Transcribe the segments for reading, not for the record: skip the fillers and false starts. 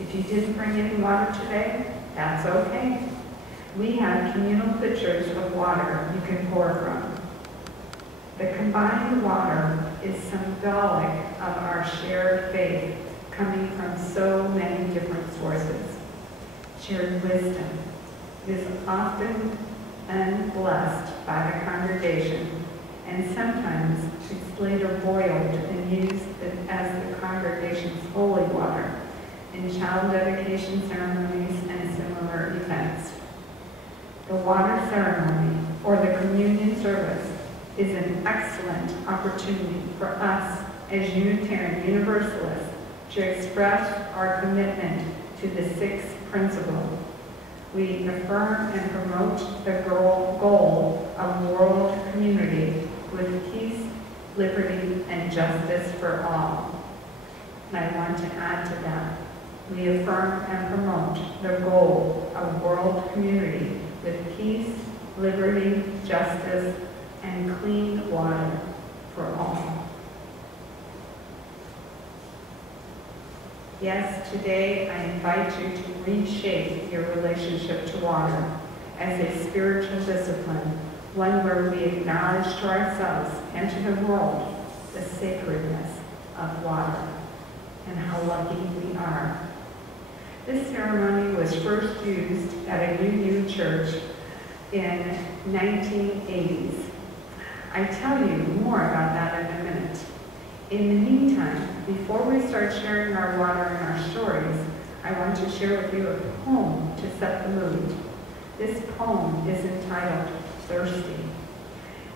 If you didn't bring any water today, that's okay. We have communal pitchers of water you can pour from. The combined water is symbolic of our shared faith coming from so many different sources. Shared wisdom is often unblessed by the congregation, and sometimes it's later boiled and used as the congregation's holy water in child dedication ceremonies and similar events. The water ceremony, or the communion service, is an excellent opportunity for us as Unitarian Universalists to express our commitment to the sixth principle. We affirm and promote the goal of world community with peace, liberty, and justice for all. And I want to add to that. We affirm and promote the goal of world community with peace, liberty, justice, and clean water for all. Yes, today I invite you to reshape your relationship to water as a spiritual discipline, one where we acknowledge to ourselves and to the world the sacredness of water and how lucky we are. This ceremony was first used at a UU church in 1980s. I tell you more about that in a minute. In the meantime, before we start sharing our water and our stories, I want to share with you a poem to set the mood. This poem is entitled Thirsty,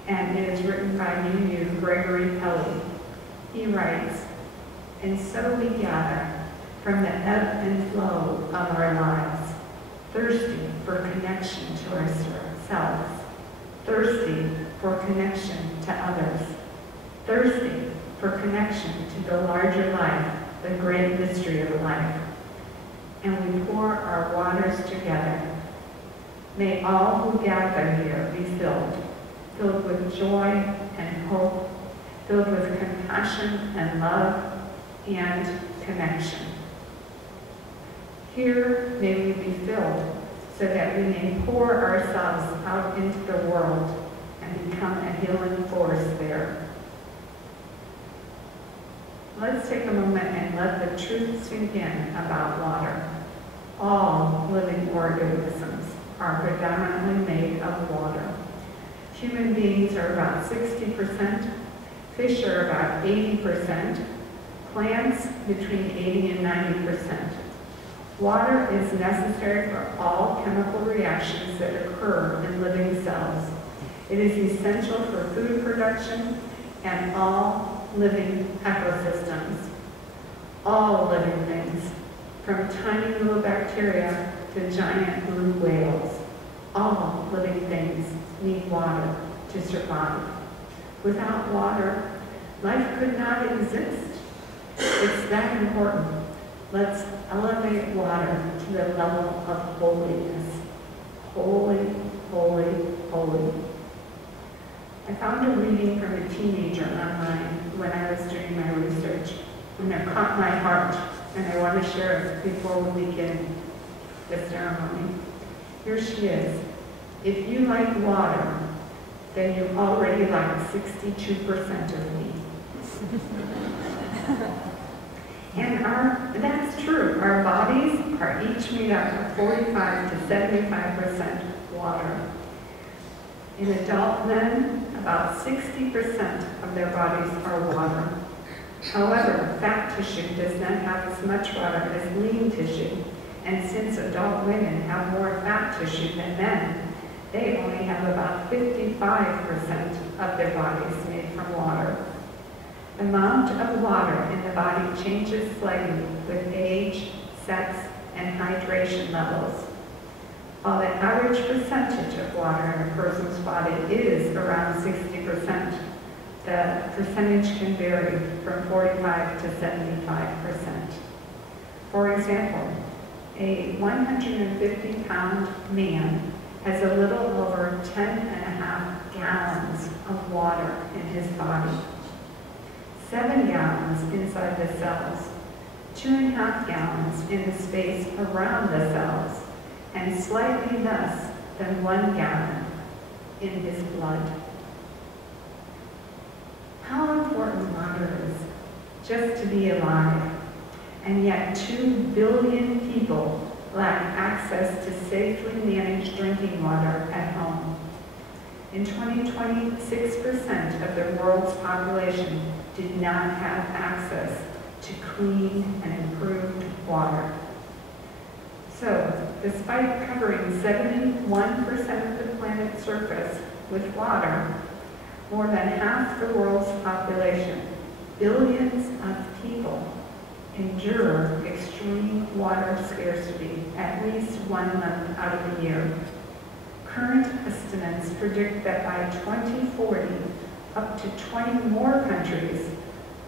and it is written by UU Gregory Kelly. He writes, "And so we gather from the ebb and flow of our lives, thirsty for connection to ourselves, thirsty for connection to others, thirsty for connection to the larger life, the great mystery of life. And we pour our waters together. May all who gather here be filled with joy and hope, filled with compassion and love and connection. Here may we be filled so that we may pour ourselves out into the world and become a healing force there." Let's take a moment and let the truth sink in about water. All living organisms are predominantly made of water. Human beings are about 60%, fish are about 80%, plants between 80 and 90%. Water is necessary for all chemical reactions that occur in living cells. It is essential for food production and all living ecosystems. All living things, from tiny little bacteria to giant blue whales, all living things need water to survive. Without water, life could not exist. It's that important. Let's elevate water to the level of holiness. Holy, holy, holy. I found a reading from a teenager online when I was doing my research, and it caught my heart, and I want to share it before we begin the ceremony. Here she is. "If you like water, then you already like 62% of me." And that's true. Our bodies are each made up of 45 to 75% water. In adult men, about 60% of their bodies are water. However, fat tissue does not have as much water as lean tissue, and since adult women have more fat tissue than men, they only have about 55% of their bodies made from water. The amount of water in the body changes slightly with age, sex, and hydration levels. While the average percentage of water in a person's body is around 60%, the percentage can vary from 45 to 75%. For example, a 150-pound man has a little over 10.5 gallons of water in his body. 7 gallons inside the cells, 2.5 gallons in the space around the cells, and slightly less than 1 gallon in his blood. How important water is just to be alive, and yet 2 billion people lack access to safely managed drinking water at home. In 2020, 6% of the world's population did not have access to clean and improved water. So, despite covering 71% of the planet's surface with water, more than half the world's population, billions of people, endure extreme water scarcity at least 1 month out of the year. Current estimates predict that by 2040, up to 20 more countries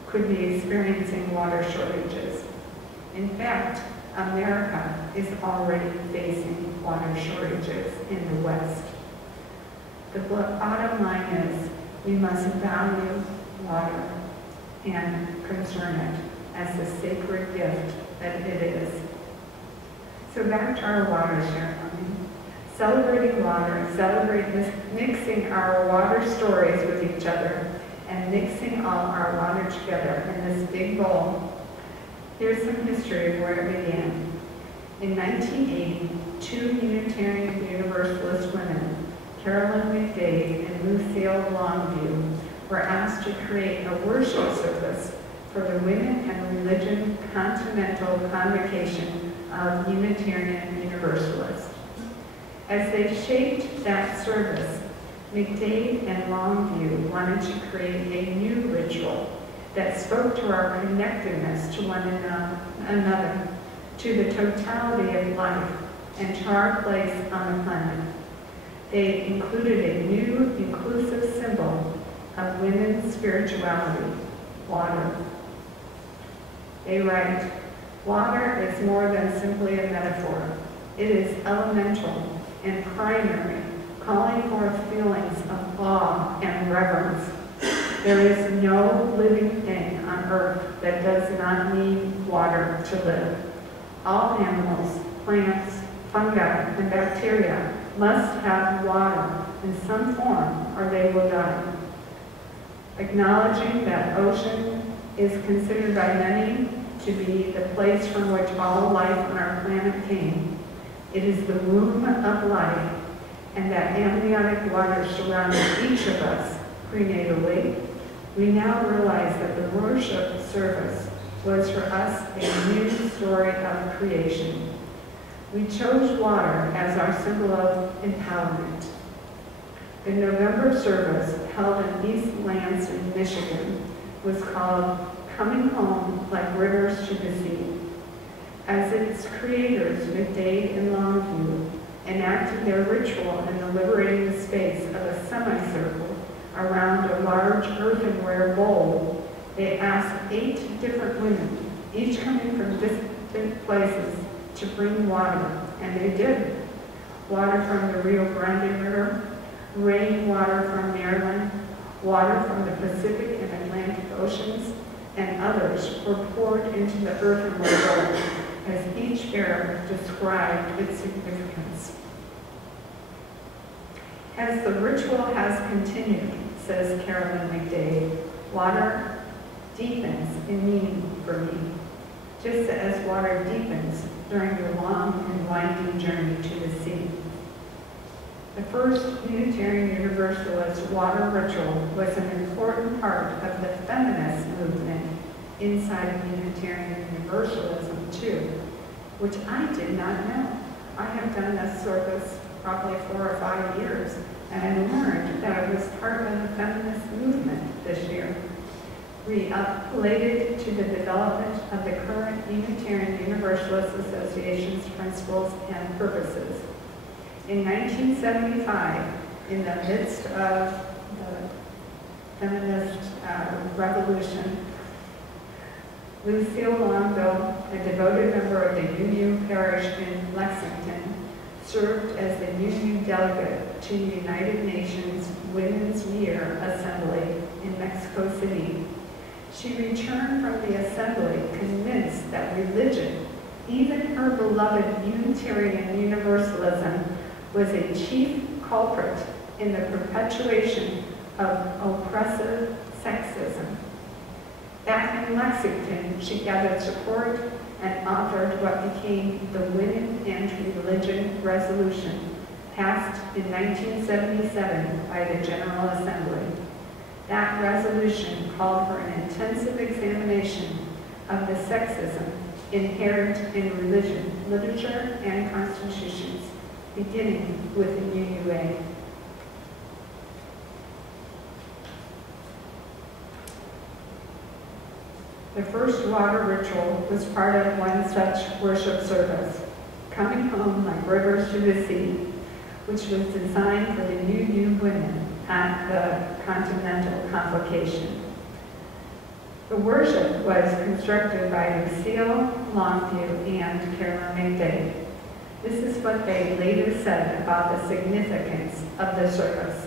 could be experiencing water shortages. In fact, America is already facing water shortages in the West. The bottom line is we must value water and concern it as the sacred gift that it is. So back to our water ceremony. Celebrating water, celebrate mixing our water stories with each other and mixing all our water together in this big bowl. Here's some history of where it began. In 1980, 2 Unitarian Universalist women, Carolyn McDade and Lucille Longview, were asked to create a worship service for the Women and Religion Continental Convocation of Unitarian Universalists. As they shaped that service, McDade and Longview wanted to create a new ritual that spoke to our connectedness to one another, to the totality of life, and to our place on the planet. They included a new inclusive symbol of women's spirituality, water. They write, "Water is more than simply a metaphor. It is elemental and primary, calling forth feelings of awe and reverence. There is no living thing on earth that does not need water to live. All animals, plants, fungi, and bacteria must have water in some form or they will die." Acknowledging that ocean is considered by many to be the place from which all life on our planet came. It is the womb of life, and that amniotic water surrounding each of us prenatally. We now realize that the worship service was for us a new story of creation. We chose water as our symbol of empowerment. The November service, held in East Lansing, Michigan, was called "Coming Home Like Rivers to the Sea." As its creators, McDade and Longview, enacted their ritual in the liberating the space of a semicircle around a large earthenware bowl, they asked 8 different women, each coming from distant places, to bring water, and they did. Water from the Rio Grande River, rainwater from Maryland, water from the Pacific and Atlantic Oceans, and others were poured into the earthenware bowl as each bearer described its significance. As the ritual has continued, says Carolyn McDade, water deepens in meaning for me, just as water deepens during the long and winding journey to the sea. The first Unitarian Universalist water ritual was an important part of the feminist movement inside Unitarian Universalism too, which I did not know. I have done this service probably 4 or 5 years, and I learned that it was part of the feminist movement this year. Related to the development of the current Unitarian Universalist Association's principles and purposes. In 1975, in the midst of the feminist revolution, Lucille Longville, a devoted member of the UU parish in Lexington, served as the UU delegate to the United Nations Women's Year Assembly in Mexico City. She returned from the assembly convinced that religion, even her beloved Unitarian Universalism, was a chief culprit in the perpetuation of oppressive sexism. Back in Lexington, she gathered support and authored what became the Women and Religion Resolution, passed in 1977 by the General Assembly. That resolution called for an intensive examination of the sexism inherent in religion, literature, and constitutions, beginning with the UUA. The first water ritual was part of one such worship service, coming home like rivers to the sea, which was designed for the UU women at the Continental Convocation. The worship was constructed by Lucille Longview and Carolyn McDade. This is what they later said about the significance of the service.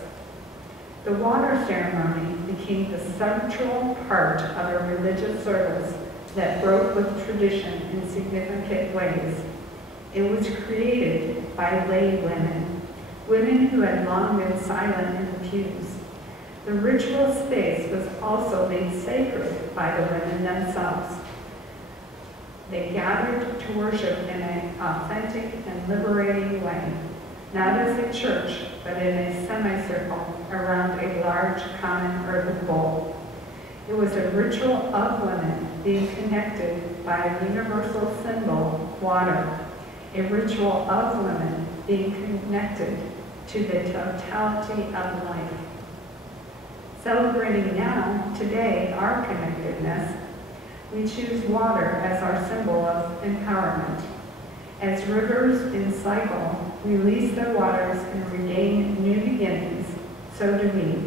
The water ceremony became the central part of a religious service that broke with tradition in significant ways. It was created by lay women, women who had long been silent in the pews. The ritual space was also made sacred by the women themselves. They gathered to worship in an authentic and liberating way, not as a church, but in a semicircle around a large common earthen bowl. It was a ritual of women being connected by a universal symbol, water, a ritual of women being connected to the totality of life. Celebrating now, today, our connectedness, we choose water as our symbol of empowerment. As rivers in cycle release their waters and regain new beginnings, so do we.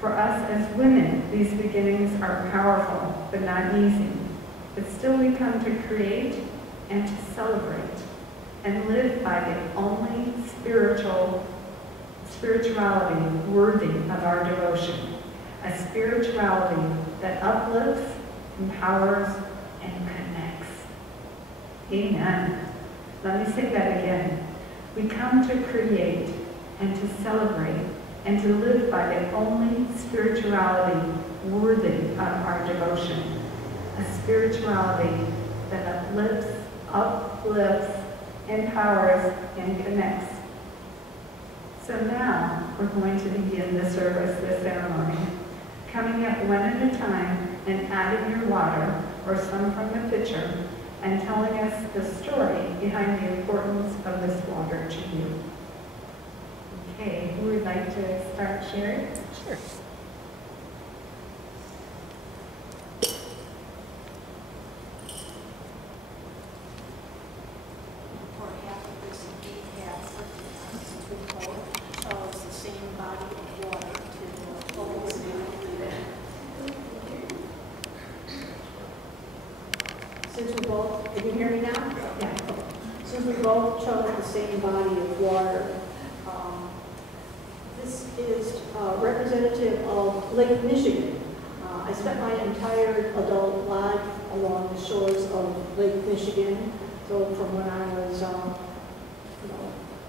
For us as women, these beginnings are powerful, but not easy. But still we come to create and to celebrate and live by the only spirituality worthy of our devotion, a spirituality that uplifts, empowers, and connects. Amen. Let me say that again. We come to create and to celebrate and to live by the only spirituality worthy of our devotion, a spirituality that uplifts, empowers, and connects. So now we're going to begin the service, the ceremony, coming up one at a time and adding your water or some from the pitcher and telling us the story behind the importance of this water to you. Okay, who would like to start sharing? Sure. For half of this, we have chose the same body of water to hold the Since we both, can you hear me now? Yeah. Since we both chose the same body of water, this is representative of Lake Michigan. I spent my entire adult life along the shores of Lake Michigan. So from when I was,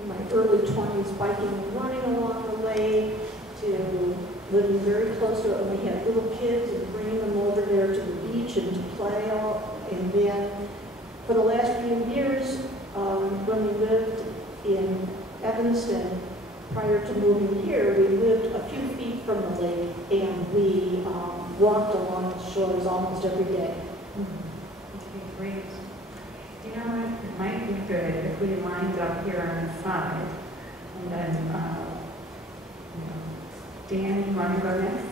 in my early 20s, biking and running along the lake, to living very close to it when we had little kids and bringing them over there to the beach and to play. And then for the last few years, when we lived in Evanston, prior to moving here, we lived a few feet from the lake, and we walked along the shores almost every day. Okay, great. You know what? It might be good if we lined up here on the side, and then, Dan, you want to go next?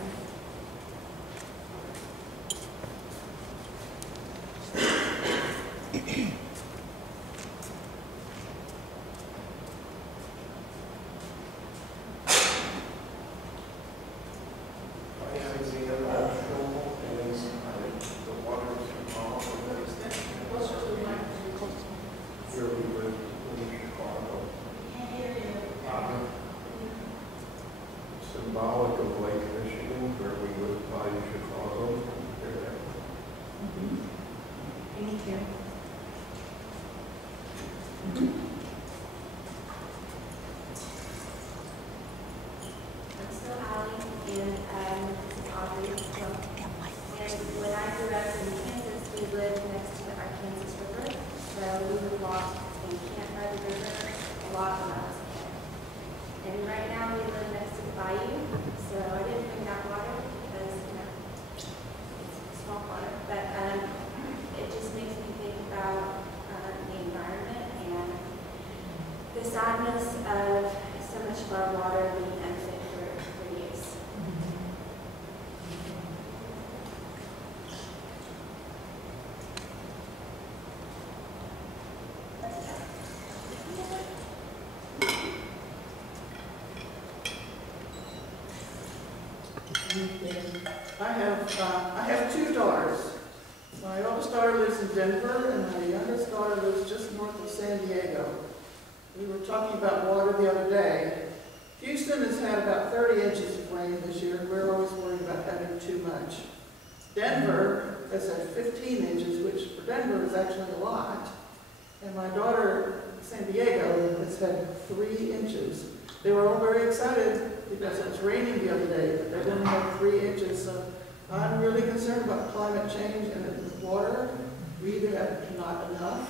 Symbolic of Lake Michigan. I'm still Allie, and this is Audrey. And when I grew up in Kansas, we lived next to the Arkansas River, so we would walk and camp by the river a lot when I was a kid. And right now we live next to the bayou, so I didn't bring that water because, you know, it's small water, but it just makes me think about the environment and the sadness of so much of our water being unfit for use. I have two daughters. My oldest daughter lives in Denver, and my youngest daughter lives just north of San Diego. We were talking about water the other day. Houston has had about 30 inches of rain this year. We're always worried about having too much. Denver has had 15 inches, which for Denver is actually a lot. And my daughter, San Diego, has had 3 inches. They were all very excited because it was raining the other day, but they're going to have 3 inches. So I'm really concerned about climate change and the water. We either have not enough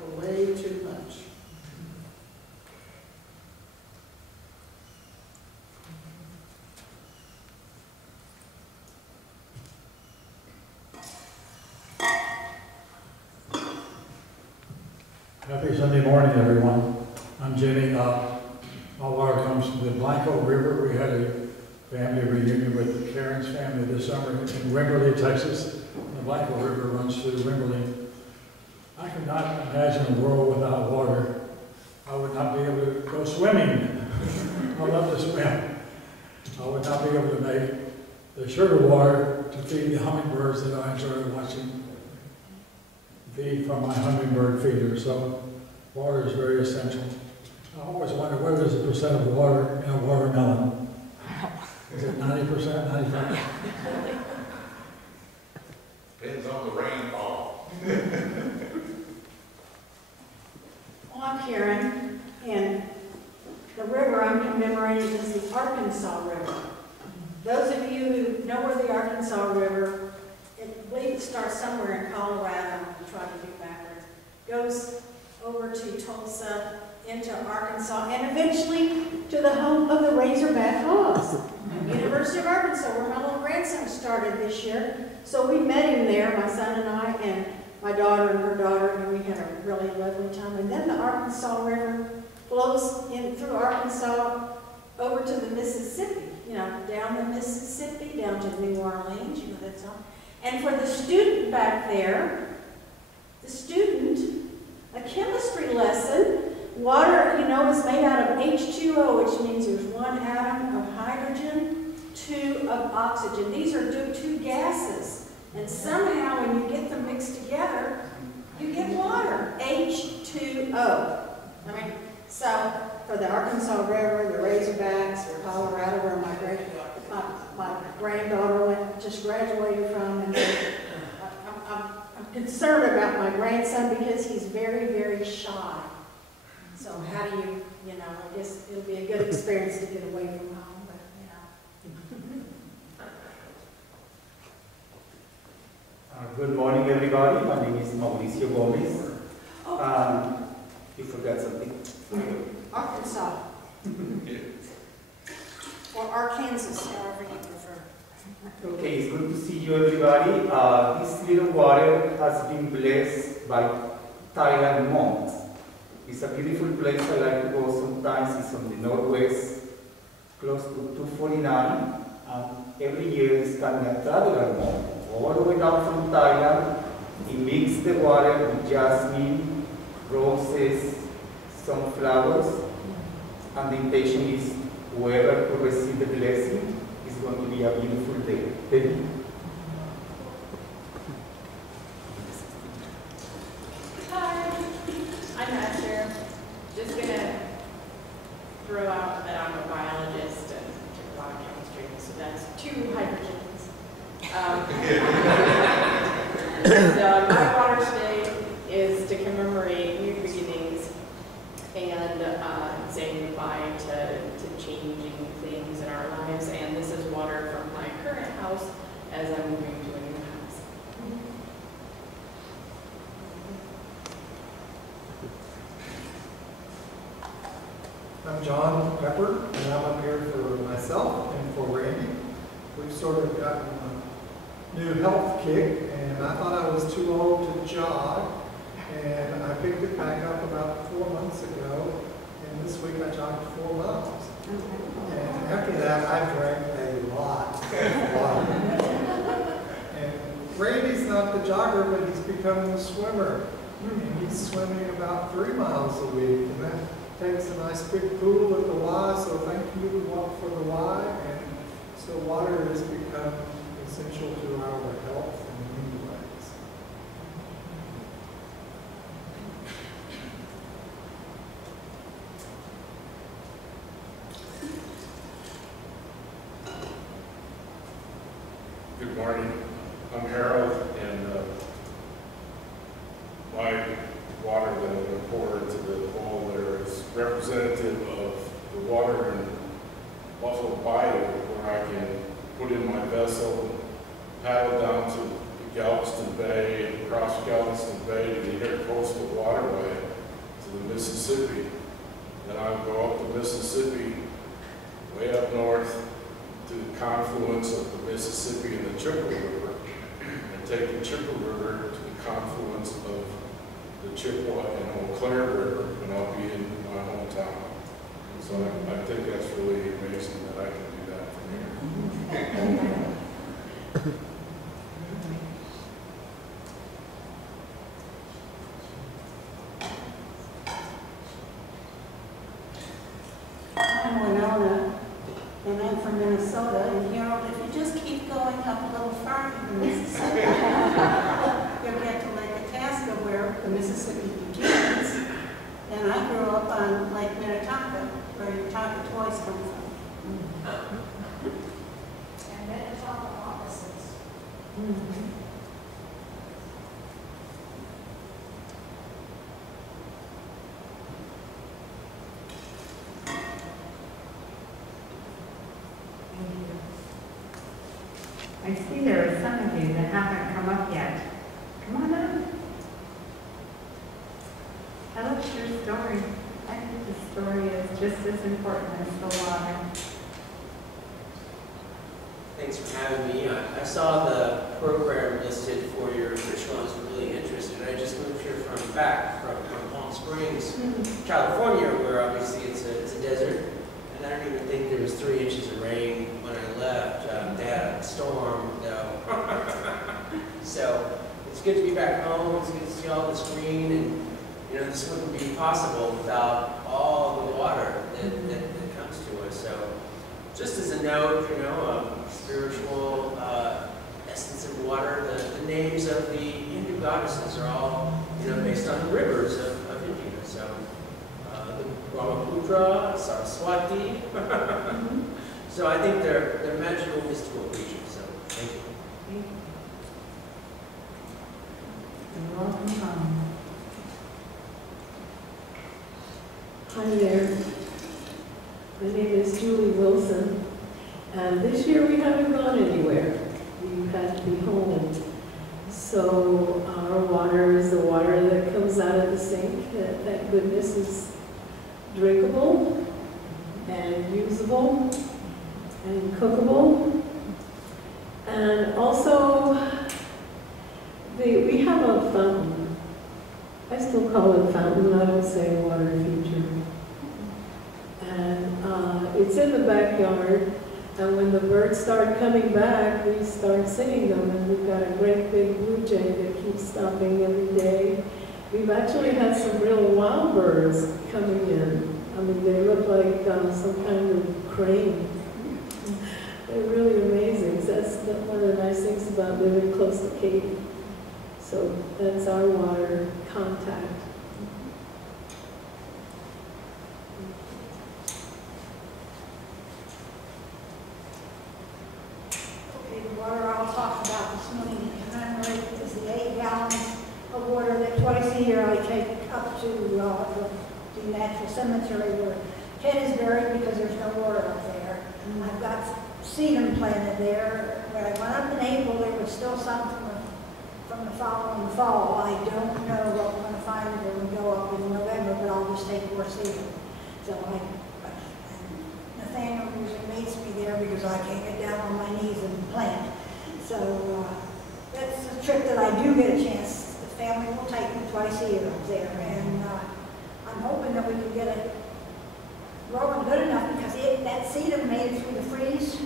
or way too much. Happy Sunday morning, everyone. I'm Jimmy. My water comes from the Blanco River. We had a family reunion with Karen's family this summer in Wimberley, Texas. The Blanco River runs through Wimberley. I could not imagine a world without water. I would not be able to go swimming. I love to swim. I would not be able to make the sugar water to feed the hummingbirds that I enjoy watching feed from my hummingbird feeder. So water is very essential. I always wonder what is the percent of water in a watermelon? Is it 90%, 95%? Depends on the rainfall. Well, I'm Karen, and the river I'm commemorating is the Arkansas River. Those of you who know where the Arkansas River, I believe it starts somewhere in Colorado, I'll try to do backwards, goes over to Tulsa, into Arkansas, and eventually to the home of the Razorback Hawks. University of Arkansas, where my little grandson started this year. So we met him there, my son and I, and my daughter and her daughter, and we had a really lovely time. And then the Arkansas River flows in through Arkansas over to the Mississippi, you know, down the Mississippi, down to New Orleans, you know, that's all. And for the student back there, a chemistry lesson, water, you know, is made out of H2O, which means there's 1 atom of hydrogen, 2 of oxygen. These are two gases. And somehow when you get them mixed together, you get water, H2O. I mean, so for the Arkansas River, the Razorbacks, or Colorado, where my granddaughter just graduated from, and I'm concerned about my grandson because he's very, very shy. So how do you know, I guess it'll be a good experience to get away from home, but, you know. Good morning, everybody. My name is Mauricio Gomez. You forgot something? Arkansas. Or Arkansas, however you prefer. Okay, it's good to see you, everybody. This little water has been blessed by Thailand monks. It's a beautiful place I like to go sometimes. It's on the northwest, close to 249. Every year is coming a traveler monk all the way down from Thailand. He mixes the water with jasmine, roses, some flowers, and the intention is whoever will receive the blessing is going to be a beautiful day. Hi, I'm Esther. Just gonna throw out that I'm a biologist and took a lot of chemistry, so that's 2 hydrogens. So my water today I'm John Pepper, and I'm up here for myself and for Randy. We've sort of gotten a new health kick, and I thought I was too old to jog, and I picked it back up about 4 months ago, and this week I jogged 4 miles. And after that, I drank a lot of water. And Randy's not the jogger, but he's become the swimmer. And he's swimming about 3 miles a week, and that takes a nice big pool at the Y, so thank you to Walk for the Y. And so water has become essential to our health in many ways. Good morning. I'm Harold, and my water that I'm going to pour into the bowl there is representative of the water in Buffalo Bayou, where I can put in my vessel, paddle down to Galveston Bay, and across Galveston Bay to the intercoastal waterway to the Mississippi. Then I'll go up the Mississippi, way up north, to the confluence of the Mississippi and the Chippewa River, and take the Chippewa River to the confluence of the Chippewa and Eau Claire River, and I'll be in my hometown. So I think that's really amazing that I can do that from here. I'm Winona, and I'm from Minnesota. And Harold, if you just keep going up a little farther in Mississippi, you'll get to Lake Itasca, where the Mississippi begins. And I grew up on Lake Minnetonka, where Minnetonka toys come from. And Minnetonka opposites. I see there are some of you that haven't come up yet. Come on up. Tell us your story. I think the story is just as important as the water. Thanks for having me. I saw the program listed for your ritual. I was really interested. I just moved here from Palm Springs, California, where obviously it's a desert. And I don't even think there was 3 inches of rain when I left. They had a storm, though. So it's good to be back home. It's good to see all this green, and you know this wouldn't be possible without all the water that comes to us. So just as a note, you know, spiritual essence of water. The names of the Hindu goddesses are all based on the rivers of India. So the Brahmaputra, Saraswati. So I think they're magical, mystical creatures. So thank you. You're welcome home. Hi there. My name is Julie Wilson, and this year we haven't gone anywhere. We've had to be home. So our water is the water that comes out of the sink. That goodness is drinkable and usable and cookable. And also, we have a fountain. I still call it a fountain, I don't say water feature. And it's in the backyard, and when the birds start coming back, we start singing them, and we've got a great big blue jay that keeps stopping every day. We've actually had some real wild birds coming in. I mean, they look like some kind of crane. They're really amazing. That's one of the nice things about living close to Katy. So that's our water contact. Okay, the water I'll talk about this morning to commemorate is the 8 gallons of water that twice a year I take up to the natural cemetery where Ted is buried because there's no water up there. I've got sedum planted there. When I went up in April, there was still some from the following fall. I don't know what we're going to find when we go up in November, but I'll just take more sedum. So I because I can't get down on my knees and plant. So that's a trip that I do get a chance. The family will take me twice a year up there, and I'm hoping that we can get it growing good enough because that cedar made it through the freeze,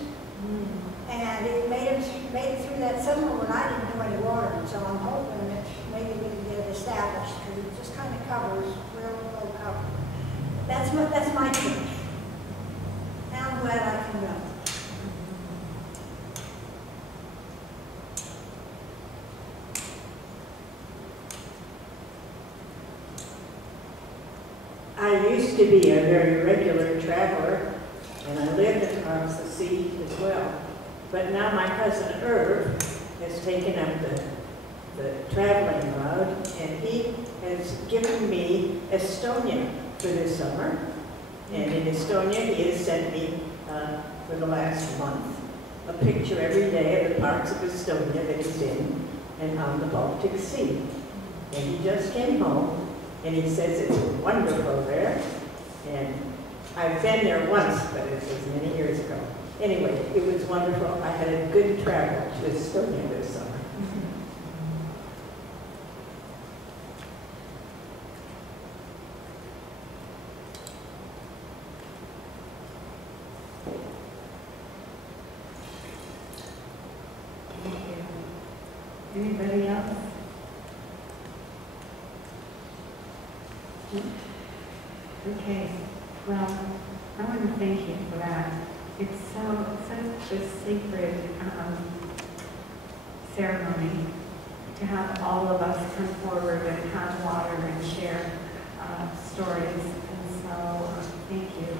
and it made it through that summer when I didn't do any watering. So I'm hoping that maybe we can get it established because it just kind of covers real low cover. That's my trip. Now I'm glad I can go. I used to be a very regular traveler, and I lived across the sea as well. But now my cousin Irv has taken up the traveling route, and he has given me Estonia for this summer. And in Estonia, he has sent me, for the last month, a picture every day of the parts of Estonia that he's in and on the Baltic Sea. And he just came home, and he says it's wonderful there. And I've been there once, but it was many years ago. Anyway, it was wonderful. I had a good travel to Estonia this summer. Thank you. Anybody else? Okay, well, I want to thank you for that. It's such a sacred ceremony to have all of us come forward and have water and share stories. And so, thank you.